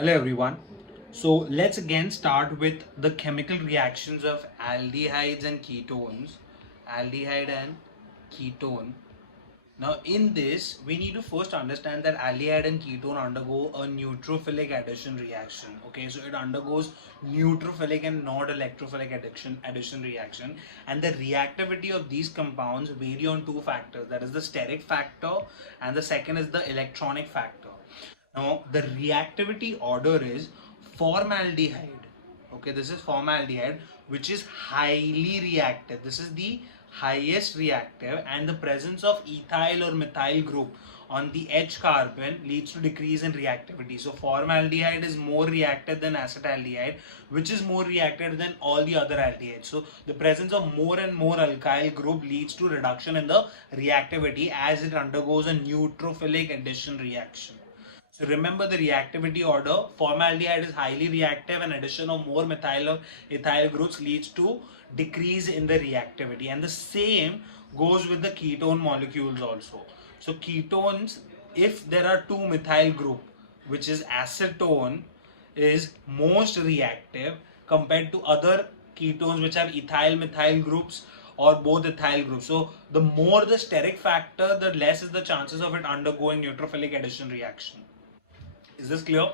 Hello everyone. So let's again start with the chemical reactions of aldehydes and ketones. Aldehyde and ketone. Now in this, we need to first understand that aldehyde and ketone undergo a neutrophilic addition reaction. Okay, so it undergoes neutrophilic and not electrophilic addition reaction. And the reactivity of these compounds vary on two factors. That is the steric factor and the second is the electronic factor. Now, the reactivity order is formaldehyde. Okay, this is formaldehyde, which is highly reactive. This is the highest reactive, and the presence of ethyl or methyl group on the H carbon leads to decrease in reactivity. So, formaldehyde is more reactive than acetaldehyde, which is more reactive than all the other aldehydes. So, the presence of more and more alkyl group leads to reduction in the reactivity as it undergoes a neutrophilic addition reaction. So remember the reactivity order. Formaldehyde is highly reactive and addition of more methyl or ethyl groups leads to decrease in the reactivity. And the same goes with the ketone molecules also. So ketones, if there are two methyl group, which is acetone, is most reactive compared to other ketones which have ethyl methyl groups or both ethyl groups. So the more the steric factor, the less is the chances of it undergoing neutrophilic addition reaction. Is this clear?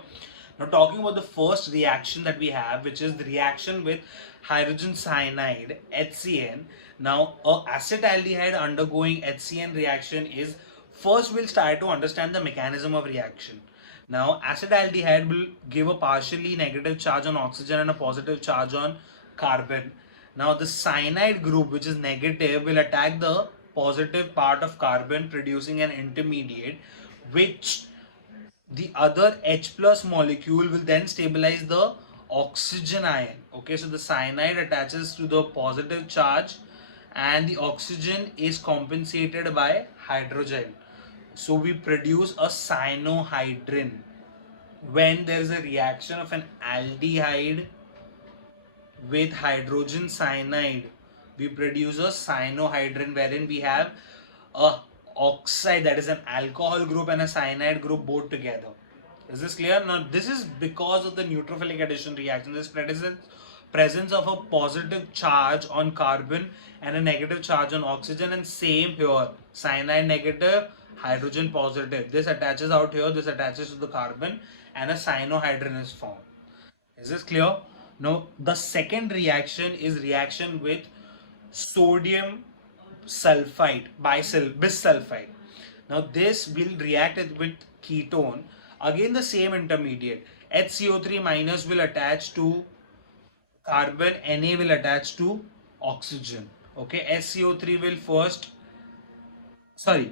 Now talking about the first reaction that we have, which is the reaction with hydrogen cyanide, HCN. Now a acetaldehyde undergoing HCN reaction is, first we'll start to understand the mechanism of reaction. Now acetaldehyde will give a partially negative charge on oxygen and a positive charge on carbon. Now the cyanide group, which is negative, will attack the positive part of carbon, producing an intermediate which the other H plus molecule will then stabilize the oxygen ion. Okay, so the cyanide attaches to the positive charge and the oxygen is compensated by hydrogen. So we produce a cyanohydrin. When there is a reaction of an aldehyde with hydrogen cyanide, we produce a cyanohydrin wherein we have a oxide, that is an alcohol group, and a cyanide group both together. Is this clear? Now this is because of the neutrophilic addition reaction. This presence of a positive charge on carbon and a negative charge on oxygen, and same here, cyanide negative, hydrogen positive. This attaches out here, this attaches to the carbon, and a cyanohydrin is formed. Is this clear? Now the second reaction is reaction with sodium sulfite, bisulfite. Now this will react with ketone. Again the same intermediate. HCO3 minus will attach to carbon, Na will attach to oxygen. Okay, HCO3 will first, sorry,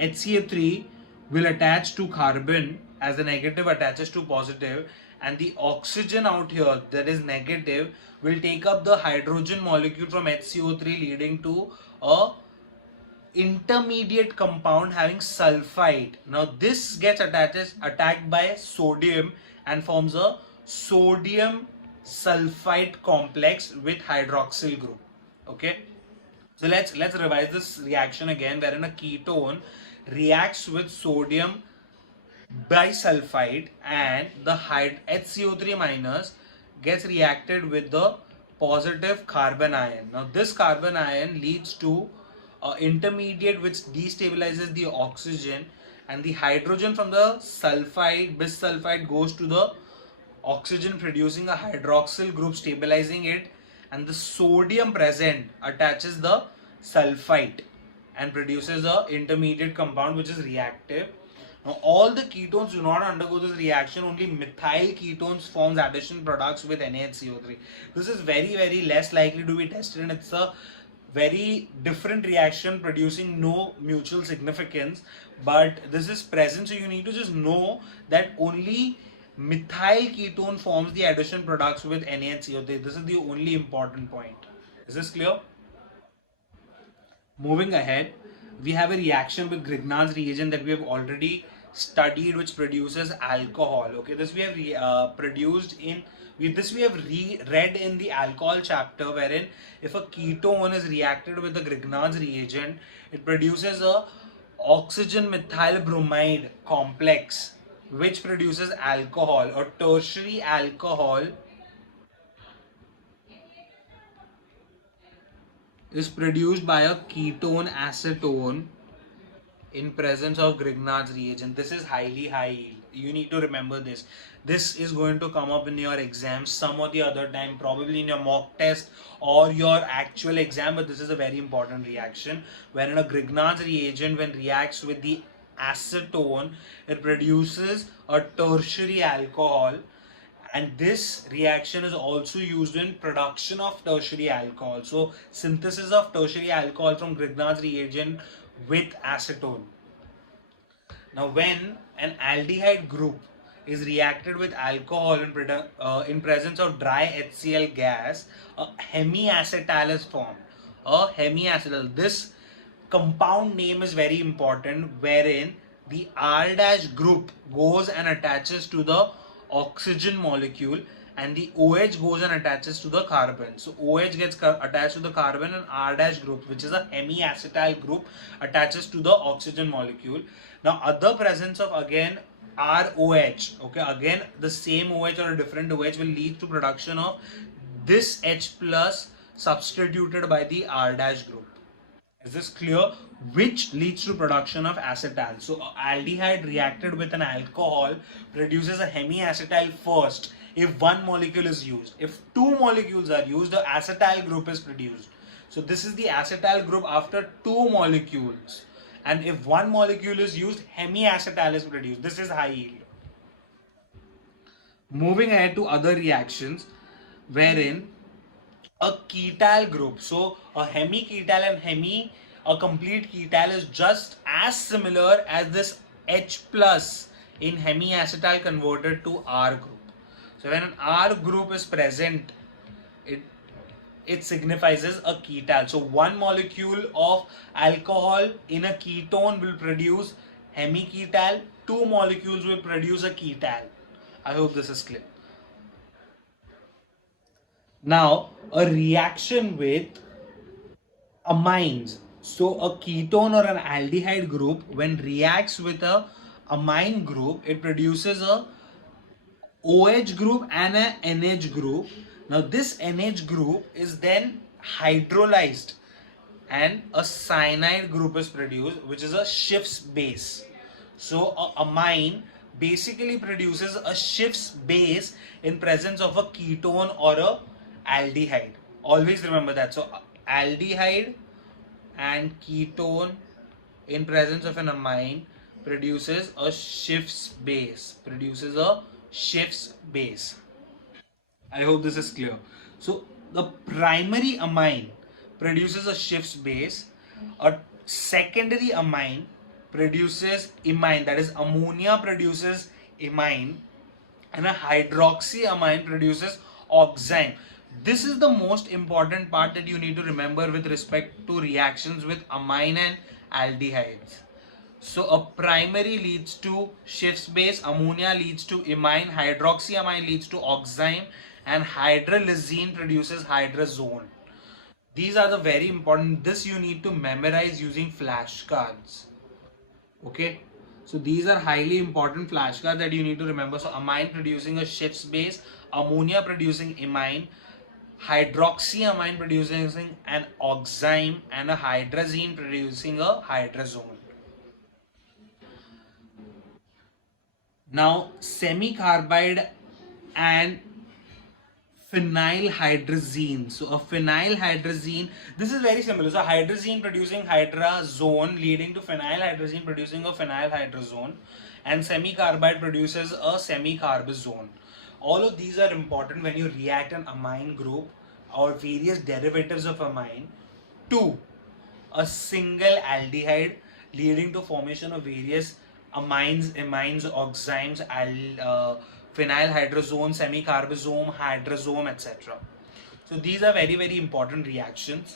HCO3 will attach to carbon as the negative attaches to positive, and the oxygen out here, that is negative, will take up the hydrogen molecule from HCO3, leading to a intermediate compound having sulfite. Now this gets attacked by sodium and forms a sodium sulfite complex with hydroxyl group. Okay, so let's revise this reaction again, wherein a ketone reacts with sodium bisulfite and the HCO3 minus gets reacted with the positive carbon ion. Now this carbon ion leads to intermediate which destabilizes the oxygen, and the hydrogen from the sulfide bisulfite goes to the oxygen, producing a hydroxyl group stabilizing it, and the sodium present attaches the sulfite and produces a intermediate compound which is reactive. Now all the ketones do not undergo this reaction, only methyl ketones forms addition products with NaHCO3. This is very less likely to be tested, and it's a very different reaction producing no mutual significance, but this is present, so you need to just know that only methyl ketone forms the addition products with NaHCO3. This is the only important point. Is this clear? Moving ahead, we have a reaction with Grignard's reagent that we have already studied, which produces alcohol. Okay, this we have read in the alcohol chapter, wherein if a ketone is reacted with the Grignard's reagent, it produces a oxygen methyl bromide complex which produces alcohol, or tertiary alcohol is produced by a ketone acetone in presence of Grignard's reagent. This is highly high yield. You need to remember this. This is going to come up in your exam some or the other time, probably in your mock test or your actual exam, but this is a very important reaction. Wherein a Grignard's reagent, when reacts with the acetone, it produces a tertiary alcohol, and this reaction is also used in production of tertiary alcohol. So synthesis of tertiary alcohol from Grignard's reagent with acetone. Now, when an aldehyde group is reacted with alcohol in presence of dry HCl gas, a hemiacetal is formed. A hemiacetal. This compound name is very important, wherein the R dash group goes and attaches to the oxygen molecule, and the OH goes and attaches to the carbon. So OH gets attached to the carbon, and R dash group, which is a hemiacetal group, attaches to the oxygen molecule. Now other presence of again ROH, okay, again the same OH or a different OH will lead to production of this H plus substituted by the R dash group. Is this clear? Which leads to production of acetal. So aldehyde reacted with an alcohol produces a hemiacetal first if one molecule is used. If two molecules are used, the acetal group is produced. So this is the acetal group after two molecules. And if one molecule is used, hemiacetal is produced. This is high yield. Moving ahead to other reactions, wherein a ketal group. So a hemiketal and a complete ketal is just as similar as this H plus in hemiacetal converted to R group. So when an R group is present, it it signifies a ketal. So one molecule of alcohol in a ketone will produce hemiketal, two molecules will produce a ketal. I hope this is clear. Now, a reaction with amines. So, a ketone or an aldehyde group, when reacts with a amine group, it produces a OH group and a NH group. Now, this NH group is then hydrolyzed, and a cyanide group is produced, which is a Schiff's base. So, a amine basically produces a Schiff's base in presence of a ketone or a aldehyde. Always remember that. So aldehyde and ketone in presence of an amine produces a Schiff's base. Produces a Schiff's base. I hope this is clear. So the primary amine produces a Schiff's base. A secondary amine produces imine, that is ammonia produces imine, and a hydroxyamine produces oxime. This is the most important part that you need to remember with respect to reactions with amine and aldehydes. So a primary leads to Schiff's base, ammonia leads to imine, hydroxyamine leads to oxime, and hydrolysine produces hydrazone. These are the very important. This you need to memorize using flashcards. Okay. So these are highly important flashcards that you need to remember. So amine producing a Schiff's base, ammonia producing imine, hydroxyamine producing an oxime, and a hydrazine producing a hydrazone. Now semicarbide and phenylhydrazine. So a phenylhydrazine, this is very simple. So hydrazine producing hydrazone leading to phenylhydrazine producing a phenylhydrazone, and semicarbide produces a semicarbazone. All of these are important when you react an amine group or various derivatives of amine to a single aldehyde, leading to formation of various amines, imines, oximes, phenylhydrazone, semicarbazome, hydrazome, etc. So these are very important reactions.